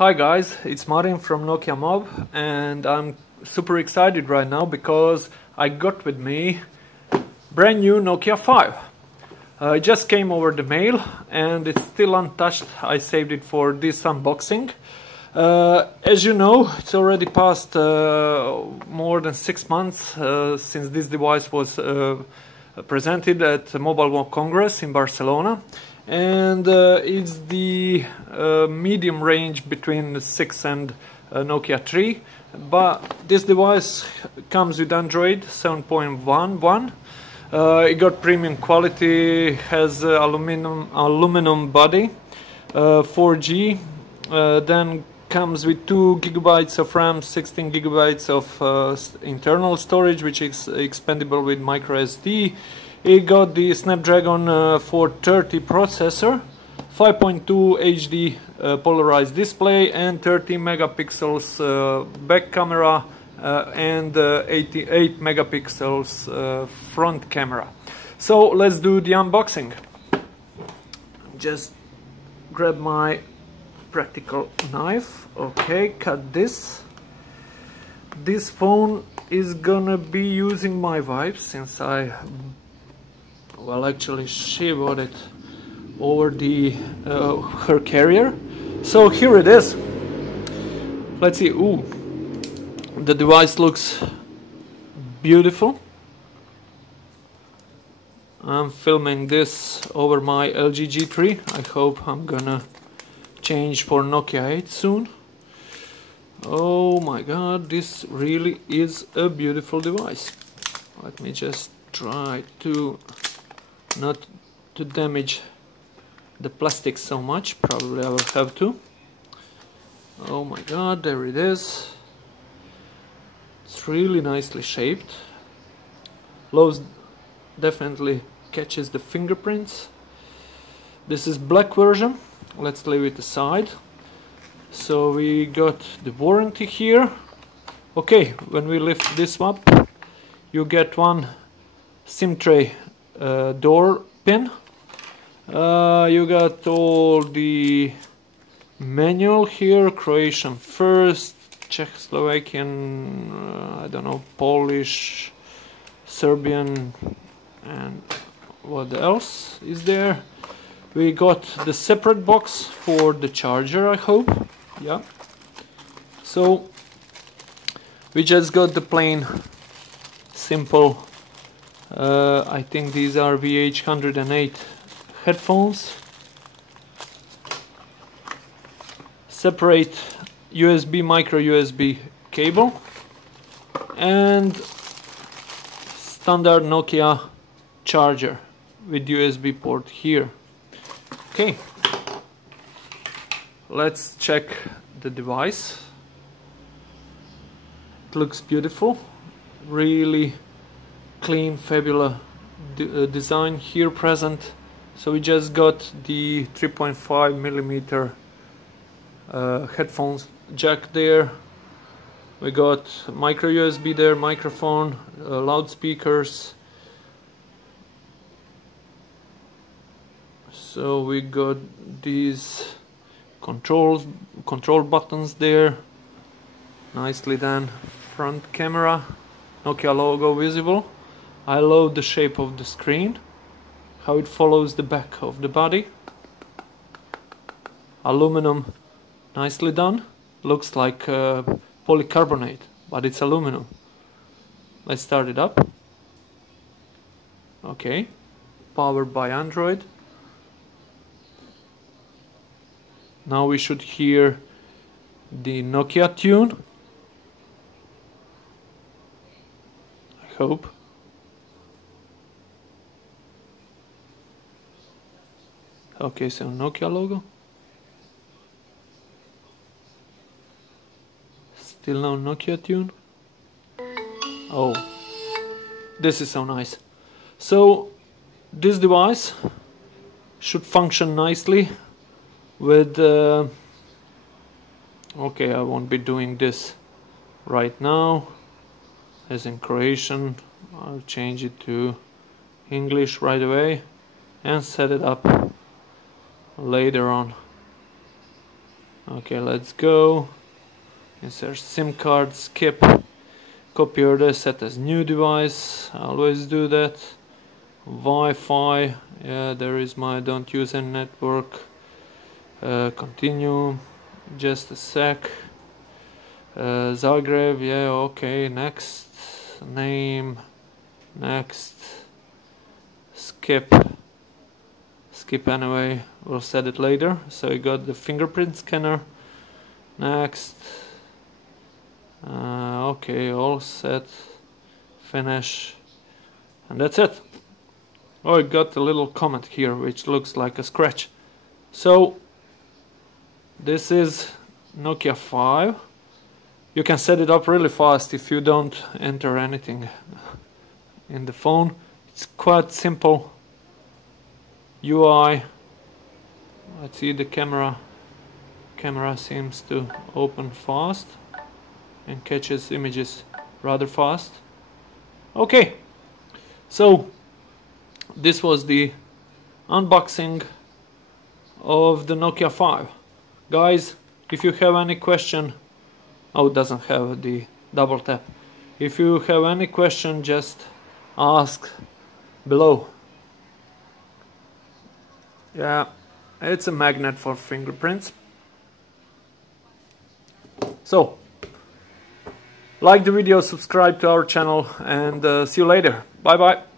Hi guys, it's Marin from Nokiamob, and I'm super excited right now because I got with me brand new Nokia 5. It just came over the mail and it's still untouched. I saved it for this unboxing. As you know, it's already passed more than 6 months since this device was presented at Mobile World Congress in Barcelona. And it's the medium range between the 6 and Nokia 3, but this device comes with Android 7.11. It got premium quality, has aluminum body, 4G, then comes with 2 GB of RAM, 16 GB of internal storage, which is expandable with micro SD. It got the Snapdragon 430 processor, 5.2 HD polarized display, and 30 megapixels back camera and 88 megapixels front camera. So let's do the unboxing. Just grab my practical knife. Okay, cut this. This phone is gonna be using my wife's, since actually she bought it over the her carrier. So here it is. Let's see. Ooh, the device looks beautiful. I'm filming this over my LG G3. I hope I'm gonna change for Nokia 8 soon. Oh my god, this really is a beautiful device. Let me just try to not to damage the plastic so much. Probably I will have to. Oh my god, there it is. It's really nicely shaped. Lowe's definitely catches the fingerprints. This is black version. Let's leave it aside. So we got the warranty here. Okay, when we lift this up, you get one SIM tray door pin. You got all the manual here: Croatian first, Czechoslovakian, I don't know, Polish, Serbian, and what else is there? We got the separate box for the charger, I hope. Yeah. So we just got the plain, simple, I think these are VH108 headphones. Separate USB, micro USB cable, and standard Nokia charger with USB port here. Okay, let's check the device. It looks beautiful, really clean, fabulous design here present. So we just got the 3.5 millimeter headphones jack there. We got micro USB there, microphone, loudspeakers. So we got these control buttons there. Nicely done. Front camera, Nokia logo visible. I love the shape of the screen, how it follows the back of the body. Aluminum, nicely done. Looks like polycarbonate, but it's aluminum. Let's start it up. Okay, powered by Android. Now we should hear the Nokia tune. I hope. Okay, so Nokia logo. Still no Nokia tune. Oh, this is so nice. So this device should function nicely with okay, I won't be doing this right now as in Croatian. I'll change it to English right away and set it up later on. Okay, let's go. Insert SIM card, skip, copy order, set as new device. I always do that. Wi-Fi, yeah, there is my don't use any network. Continue, just a sec. Zagreb, yeah, okay, next. Name, next. Skip anyway, we'll set it later. So you got the fingerprint scanner. Next. Okay, all set. Finish. And that's it. Oh, I got a little comment here which looks like a scratch. So this is Nokia 5. You can set it up really fast if you don't enter anything in the phone. It's quite simple. UI. Let's see, the camera seems to open fast and catches images rather fast. Okay, so this was the unboxing of the Nokia 5. Guys, if you have any question, oh, it doesn't have the double tap. If you have any question, just ask below. Yeah, it's a magnet for fingerprints. So, like the video, subscribe to our channel, and see you later. Bye bye.